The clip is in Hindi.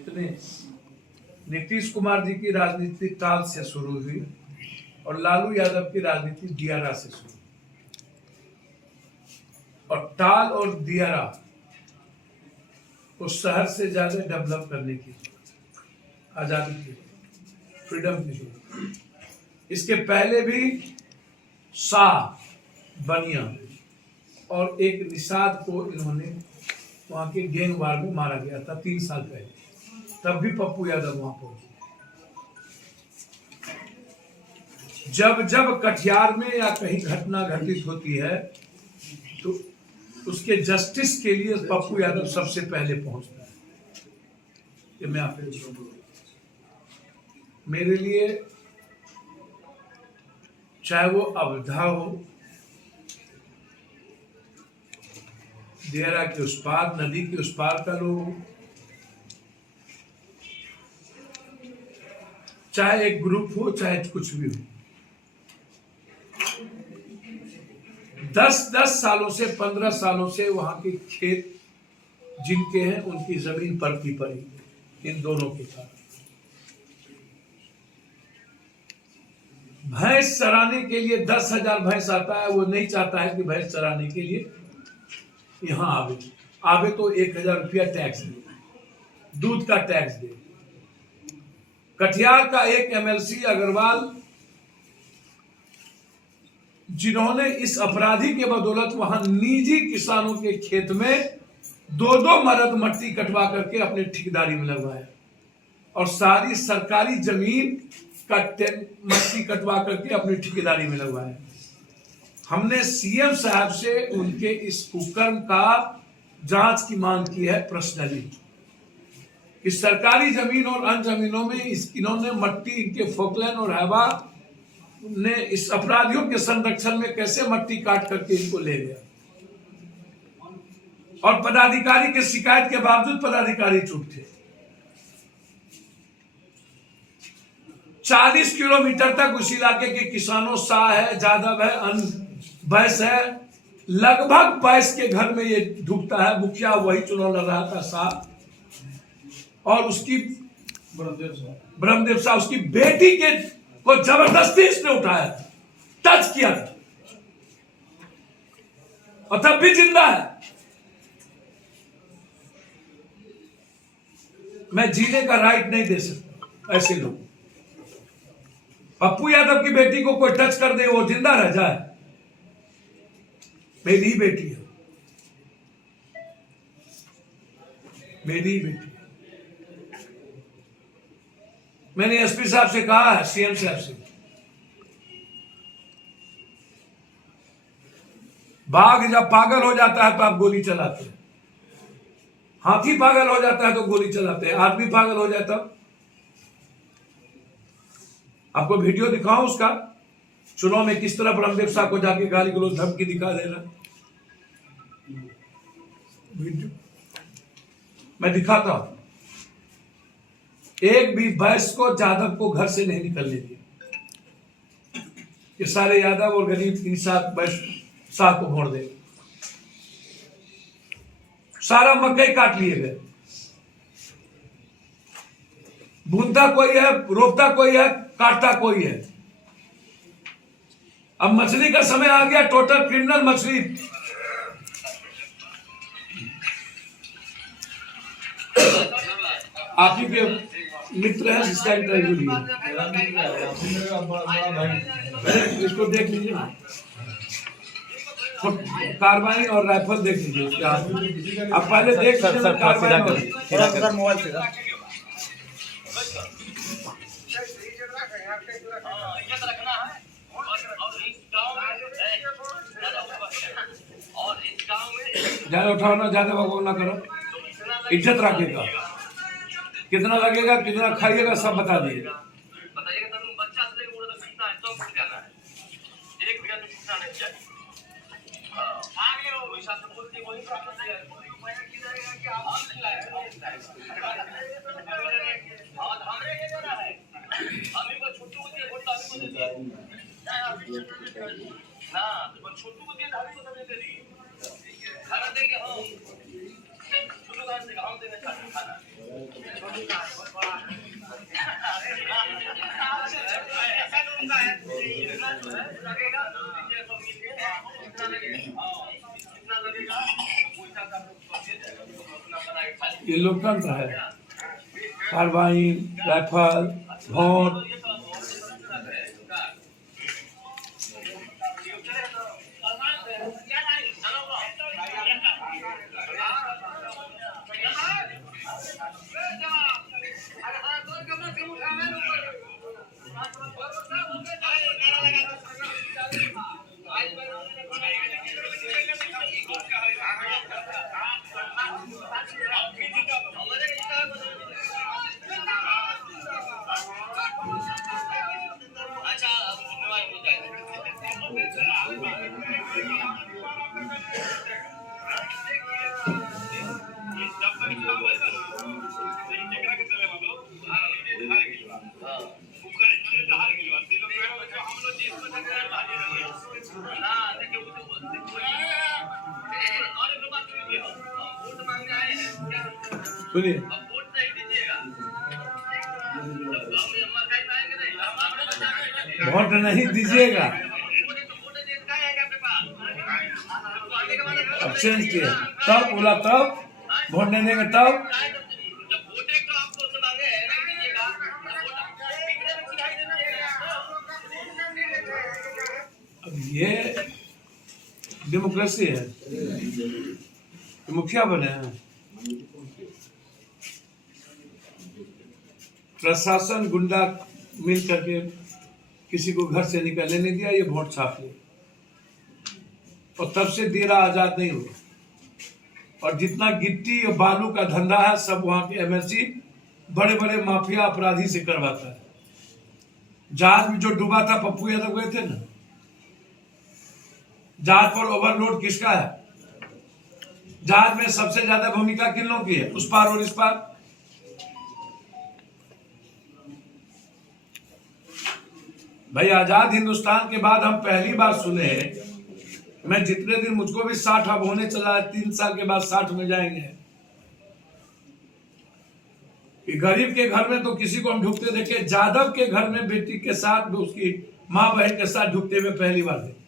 इतने नीतीश कुमार जी की राजनीति टाल से शुरू हुई और लालू यादव की राजनीति दियारा से शुरू हुई। और टाल और दियारा को शहर से ज्यादा डेवलप करने की आजादी की फ्रीडम की जरूरत। इसके पहले भी शाह बनिया और एक निषाद को इन्होंने वहां के गैंग वार में मारा गया था 3 साल पहले, तब भी पप्पू यादव वहां पहुंचे। जब जब कटिहार में या कहीं घटना घटित होती है तो उसके जस्टिस के लिए पप्पू यादव सबसे पहले पहुंचता है। ये मैं आपको मेरे लिए चाहे वो अवधा हो, दियारा के उस पार, नदी के उस पार का लोग, चाहे एक ग्रुप हो चाहे कुछ भी हो, 10-10 सालों से 15 सालों से वहां के खेत जिनके हैं उनकी जमीन पड़ती पड़ी इन दोनों के कारण। भैंस चराने के लिए 10,000 भैंस आता है, वो नहीं चाहता है कि भैंस चराने के लिए यहां आवे तो 1,000 रुपया टैक्स दे, दूध का टैक्स दे। कटिहार का एक एमएलसी अग्रवाल, जिन्होंने इस अपराधी के बदौलत वहां निजी किसानों के खेत में 2-2 मरद मट्टी कटवा करके अपने ठेकेदारी में लगवाया और सारी सरकारी जमीन का मट्टी कटवा करके अपनी ठेकेदारी में लगवाया। हमने सीएम साहब से उनके इस कुकर्म का जांच की मांग की है पर्सनली। इस सरकारी जमीन और अन्य जमीनों में इन्होंने मट्टी, इनके फोकलैंड और हैवा ने इस अपराधियों के संरक्षण में कैसे मट्टी काट करके इनको ले गया। और पदाधिकारी के शिकायत के बावजूद पदाधिकारी चुप थे। 40 किलोमीटर तक उस इलाके के किसानों, शाह है, जादव है, बैस है, लगभग बैस के घर में ये ढुकता है। मुखिया वही चुनाव लड़ रहा था, शाह, और उसकी ब्रह्मदेव शाह, उसकी बेटी के को जबरदस्ती इसने उठाया, टच किया था और तब भी जिंदा है। मैं जीने का राइट नहीं दे सकता ऐसे लोग। पप्पू यादव की बेटी को कोई टच कर दे, वो जिंदा रह जाए, मेरी ही बेटी है, मेरी ही बेटी है। मैंने एसपी साहब से कहा है, सीएम साहब से, बाघ जब पागल हो जाता है तो आप गोली चलाते हैं, हाथी पागल हो जाता है तो गोली चलाते हैं, आदमी पागल हो जाता। आपको वीडियो दिखाऊं उसका, चुनाव में किस तरह ब्रह्मदेव शाह को जाके गाली गलौज धमकी दिखा दे रहा। वीडियो मैं दिखाता हूं। एक भी बैस को, जादव को घर से नहीं निकलने दिया। ये सारे यादव और गरीब इंसान बैस शाह को वोट दे। सारा मकई काट लिए गए। बुनता कोई है, रोपता कोई है, काटता कोई है। अब मछली का समय आ गया, टोटल क्रिमिनल मछली। आप ही के मित्र है जिसका इंटरव्यू लिया, इसको देख लीजिए ना, कार्बाइन और राइफल देख लीजिए। आप पहले देख लीजिए मोबाइल से। ज्यादा उठाओ ना, ज्यादा बकवास ना करो, इज्जत रखेगा। कितना लगेगा, कितना खाइएगा, सब बता दिए। खाना देंगे हम, ये लोकतंत्र है। कार्बाइन, राइफल, भोट, सुनिए, वोट नहीं दीजिएगा, अब चेंज किया, तब बोला तब वोट नहीं देंगे तब। अब ये डेमोक्रेसी है, मुखिया बने हैं, प्रशासन गुंडा मिल करके किसी को घर से निकलने नहीं दिया, ये वोट छाप लिया और तब से देरा आजाद नहीं हुआ। और जितना गिट्टी और बालू का धंधा है सब वहां के एमएलसी बड़े बड़े माफिया अपराधी से करवाता है। जहाज में जो डूबा था पप्पू यादव गए थे ना, जहाज पर ओवरलोड किसका है? जहाज में सबसे ज्यादा भूमिका किन लोगों की है? उस पार और इस पार। भाई आजाद हिंदुस्तान के बाद हम पहली बार सुने, मैं जितने दिन मुझको भी 60 अब होने चला, 3 साल के बाद 60 में जाएंगे, कि गरीब के घर में तो किसी को हम ढुकते देखे, जादव के घर में बेटी के साथ उसकी माँ बहन के साथ ढुकते हुए पहली बार देखे।